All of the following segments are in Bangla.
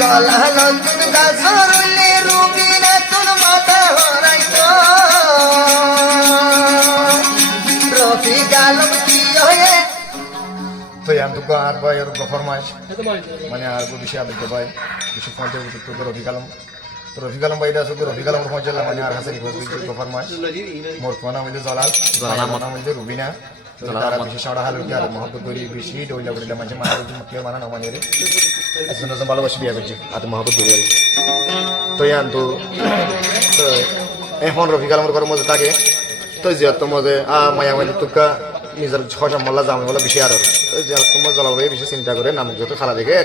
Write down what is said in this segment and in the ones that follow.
নতুন গাছর উল্লে রুবি নতুন মাথা হরাইতো রফিক আলম কি হয়ে তো yantuko আর ভাই আর ফরমাইশ মানে আর বেশি আবেগ ভাই বেশি পঞ্চায়েত তো রফিক আলম তো রফিক আলম ভাই আছে রফিক আলম পঞ্চায়েত মানে আর হাসানি ফরমাইশ মোর কোনা হইলে জলাল মানা হইলে রুবিনা তারা বিশেষ আমরা হালুর কি আর মহব্বত করি বেশি ডইলা করিলে মাঝে মায়ের কেউ মানা না মানে রে একজন ভালোবাসি বিয়া করছি আর মহব্বত করি আর তো ইয়ান্তু এখন রফিক আলমের ঘরের মধ্যে থাকে তো যেহেতু মধ্যে মায়া মাঝে তুকা নিজের ছয়টা মল্লা জামে বলে বেশি আর যেহেতু তোমার জলবায়ু বেশি চিন্তা করে নামক যত খালা দেখে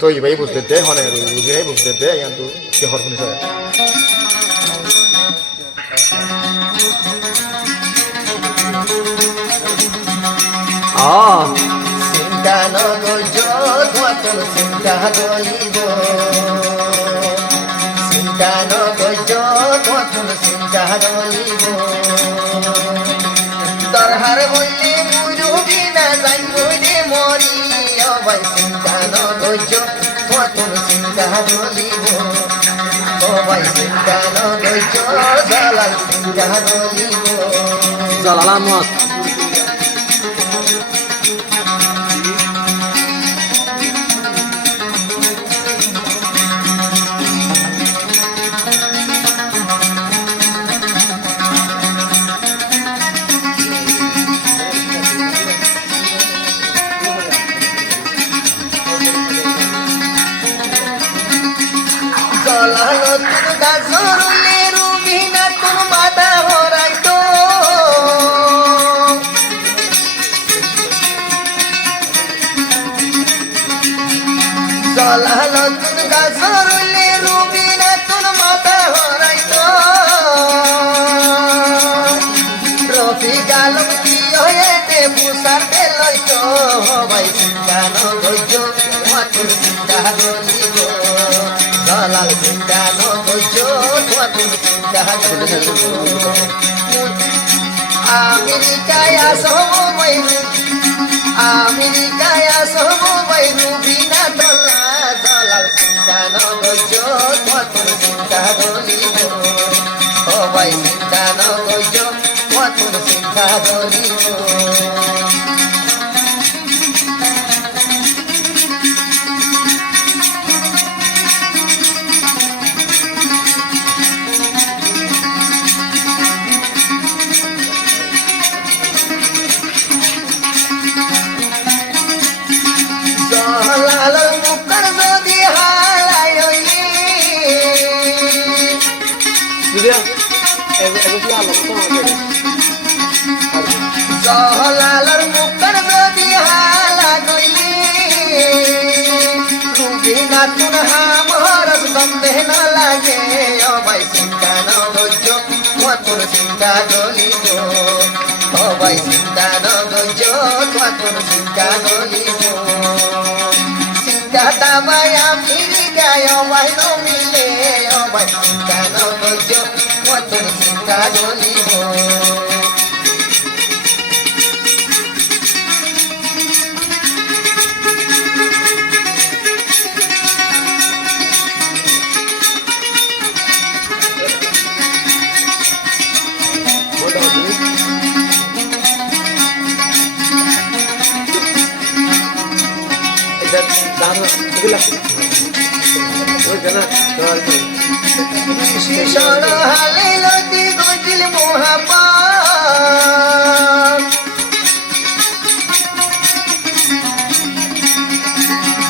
তো এই ভাই বুঝতে দে হনে রুগীরাই বুঝতে দে ইয়ান্তু কে হর শুনিস চিন্তা নগজ তোর চিন্তা গইব চিন্তা নগজ তোর চিন্তা গইব দরহার বললে মুরুবি না যাইব রে মরি ভাই চিন্তা নগজ তোর চিন্তা গইব ও ভাই চিন্তা নগজ জালাল চিন্তা গইব জালাল আহমদ নতুন গাছর উল্লে রুবি নতুন মাথা হরাইতো নতুন গাছর উল্লে রুবি নতুন মাথা হরাইতো রফিক আলম কি হয়ে পুষার লইতো ভাই চিন্তা নগজ তোর চিন্তা গলিব জালাল চিন্তা নগজ তোর চিন্তা গলিব আমেরিকায় আসো ভাই রুবি না দোলা জালাল চিন্তা নগজ তোর চিন্তা গলিব ও ভাই চিন্তা নগজ তোর চিন্তা গলিব জহলালর মুখর যদি হালা গইলি রুবি নাতুন হামরস গন্ধে না লাগে ও ভাই চিন্তা নগজ তোর চিন্তা গলিব ও ভাই চিন্তা নগজ তোর চিন্তা গলিব চিন্তা দাবাই আমেরিকায় ও ভাই নমিলে ও ভাই চিন্তা নগজ তোর চিন্তা গলিব শিশর হালে লতি গজিল মোহাম্মদ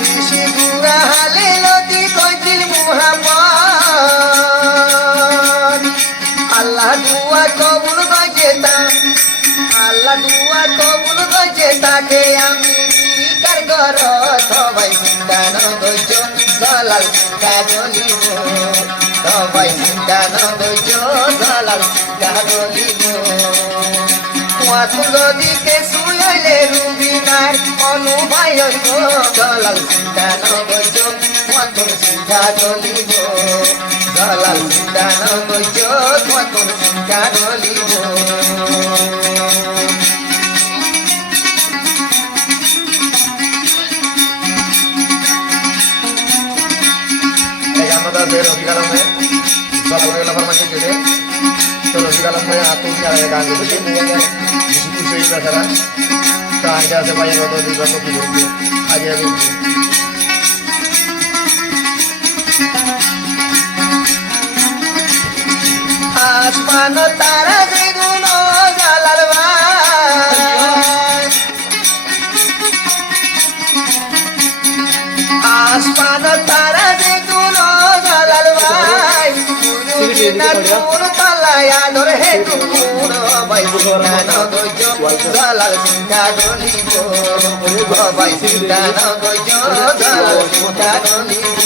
বিশি গুড়া হালে লতি গজিল মোহাম্মদ আল্লাহ দুয়া কবুল গজে তা আল্লাহ দুয়া কবুল গজে তাকে আমি কার গর সবাই চিন্তা নগজ জালাল চিন্তা গলিব সবাই চিন্তা নগজ জালাল চিন্তা গলিব দিকে শুনলে রুবিনার অনুভয় জালাল চিন্তা নগজ চিন্তা গলিব জালাল চিন্তা নগজ চিন্তা গলিব আছে রফিক আলম ভাই জলাগুড়ি ফরমাইশ দিতে তো রফিক আলম ভাই আতুল কি আগে গান করতে বেশি খুশি হয়ে বেচারা তো আগে আছে ভাইয়ের কত দিন কত কি করবে আগে আগে আসমান তারা যেগুলো জালাল ভাই আসমান তারা যেগুলো জালাল ভাই কোন তালায় আদর হে কোন ভাই জালাল সিংহা গলিব ভাই সিংহা গজ জালাল সিংহা গলিব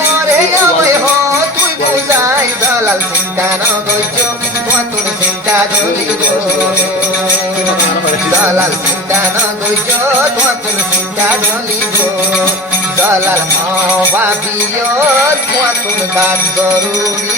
মরে আমায় হ তুই বুঝাই জালাল সিংহা গজ তোর সিংহা গলিব জালাল সিংহা গজ তোর সিংহা গলিব জালাল মা বাবিয় তোর কাজ জরুরি